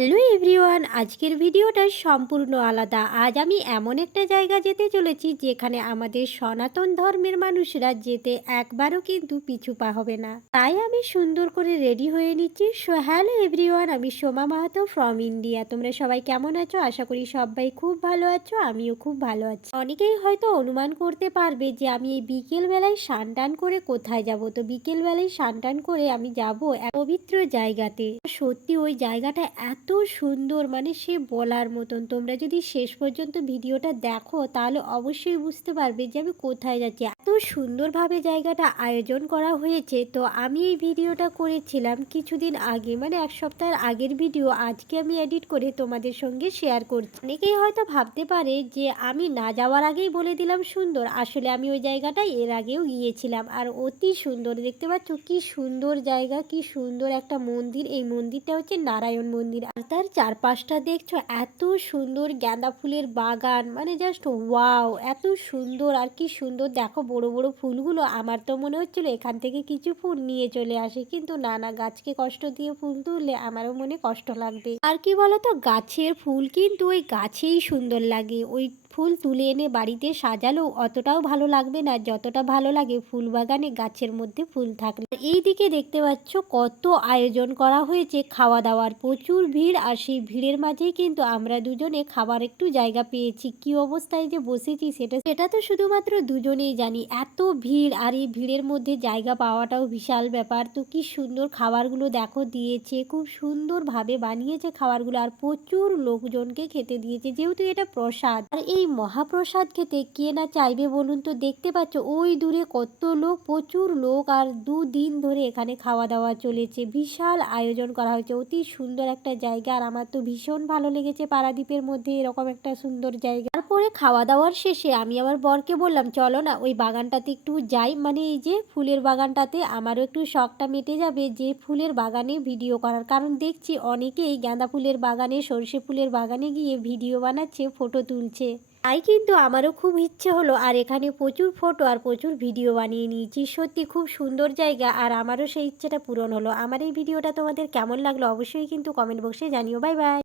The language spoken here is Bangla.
হ্যালো এভরিওয়ান, আজকের ভিডিওটা সম্পূর্ণ আলাদা। আজ আমি এমন একটা জায়গা যেতে চলেছি যেখানে আমাদের সনাতন ধর্মের মানুষরা যেতে একবারও কিন্তু পিছু পা হবে না। তাই আমি সুন্দর করে রেডি হয়ে নিচ্ছি। সো হ্যালো এভরিওয়ান, আমি সোমা মাহাতো ফ্রম ইন্ডিয়া। তোমরা সবাই কেমন আছো? আশা করি সবাই খুব ভালো আছো, আমিও খুব ভালো আছি। অনেকেই হয়তো অনুমান করতে পারবে যে আমি এই বিকেল বেলায় স্নান টান করে কোথায় যাব। তো বিকেল বেলায় স্নান টান করে আমি যাব এক পবিত্র জায়গাতে। সত্যি ওই জায়গাটা এত সুন্দর, মানে সে বলার মতন। তোমরা যদি শেষ পর্যন্ত ভিডিওটা দেখো তাহলে অবশ্যই বুঝতে পারবে যে আমি কোথায় যাচ্ছি। এত সুন্দরভাবে জায়গাটা আয়োজন করা হয়েছে। তো আমি এই ভিডিওটা করেছিলাম কিছুদিন আগে, মানে এক সপ্তাহের আগের ভিডিও আজকে আমি এডিট করে তোমাদের সঙ্গে শেয়ার করছি। অনেকেই হয়তো ভাবতে পারে যে আমি না যাওয়ার আগেই বলে দিলাম সুন্দর। আসলে আমি ওই জায়গাটায় এর আগেও গিয়েছিলাম আর অতি সুন্দর। দেখতে পাচ্ছ কি সুন্দর জায়গা, কি সুন্দর একটা মন্দির। এই মন্দিরটা হচ্ছে নারায়ণ মন্দির আর তার চারপাশটা দেখছো এত সুন্দর গাঁদা ফুলের বাগান, মানে জাস্ট ওয়াও, এত সুন্দর। আর কি সুন্দর দেখো বড় বড় ফুলগুলো। আমার তো মনে হচ্ছিল এখান থেকে কিছু ফুল নিয়ে চলে আসে, কিন্তু না না, গাছকে কষ্ট দিয়ে ফুল তুললে আমারও মনে কষ্ট লাগবে। আর কি বলতো, গাছের ফুল কিন্তু ওই গাছেই সুন্দর লাগে। ওই ফুল তুলে এনে বাড়িতে সাজালেও অতটাও ভালো লাগবে না যতটা ভালো লাগে ফুল বাগানে গাছের মধ্যে ফুল থাকলে। এই দিকে দেখতে পাচ্ছ কত আয়োজন করা হয়েছে খাওয়া দাওয়ার, প্রচুর ভিড়। আর সেই ভিড়ের মাঝেই কিন্তু আমরা দুজনে খাবার একটু জায়গা পেয়েছি। কি অবস্থায় যে বসেছি সেটা সেটা তো শুধুমাত্র দুজনেই জানি। এত ভিড়, আর এই ভিড়ের মধ্যে জায়গা পাওয়াটাও বিশাল ব্যাপার। তো কি সুন্দর খাবারগুলো দেখো দিয়েছে, খুব সুন্দরভাবে বানিয়েছে খাবারগুলো। আর প্রচুর লোকজনকে খেতে দিয়েছে, যেহেতু এটা প্রসাদ। আর এই মহাপ্রসাদ খেতে কে না চাইবে বলুন তো? দেখতে পাচ্ছ ওই দূরে কত লোক, প্রচুর লোক। আর দুদিন ধরে এখানে খাওয়া দাওয়া চলেছে, বিশাল আয়োজন করা হয়েছে। অতি সুন্দর একটা জায়গা, আর আমার তো ভীষণ ভালো লেগেছে পারাদ্বীপের মধ্যে এরকম একটা সুন্দর জায়গা। তারপরে খাওয়া দাওয়ার শেষে আমি আমার বরকে বললাম চলো না ওই বাগানটাতে একটু যাই, মানে এই যে ফুলের বাগানটাতে। আমারও একটু শখটা মিটে যাবে যে ফুলের বাগানে ভিডিও করার, কারণ দেখছি অনেকেই গাঁদা ফুলের বাগানে, সর্ষে ফুলের বাগানে গিয়ে ভিডিও বানাচ্ছে, ফটো তুলছে। তাই কিন্তু আমারও খুব ইচ্ছে হলো, আর এখানে প্রচুর ফটো আর প্রচুর ভিডিও বানিয়ে নিয়েছি। সত্যি খুব সুন্দর জায়গা, আর আমারও সেই ইচ্ছেটা পূরণ হলো। আমার এই ভিডিওটা তোমাদের কেমন লাগলো অবশ্যই কিন্তু কমেন্ট বক্সে জানিও। Bye bye.